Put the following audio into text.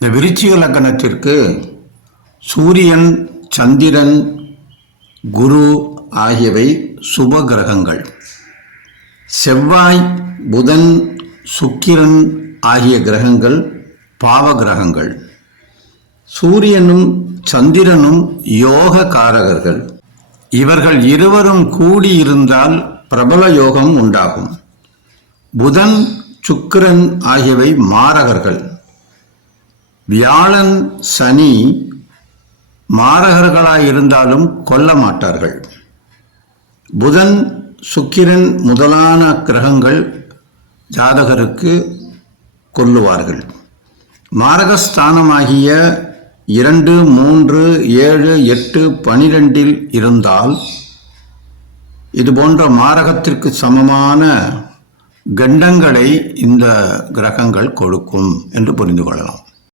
இந்த விருச்சிக லக்னத்திற்கு சூரியன், சந்திரன், குரு ஆகியவை சுப கிரகங்கள். செவ்வாய், புதன், சுக்கிரன் ஆகிய கிரகங்கள் பாவ கிரகங்கள். சூரியனும் சந்திரனும் யோக காரகர்கள். இவர்கள் இருவரும் கூடியிருந்தால் பிரபல யோகம் உண்டாகும். புதன், சுக்கிரன் ஆகியவை மாரகர்கள். வியாழன், சனி மாரகர்களாயிருந்தாலும் கொல்ல மாட்டார்கள். புதன், சுக்கிரன் முதலான கிரகங்கள் ஜாதகருக்கு கொல்லுவார்கள். மாரகஸ்தானமாகிய 2, 3, 7, 8, 12 இருந்தால் இதுபோன்ற மாரகத்திற்கு சமமான கண்டங்களை இந்த கிரகங்கள் கொடுக்கும் என்று புரிந்து கொள்ளலாம்.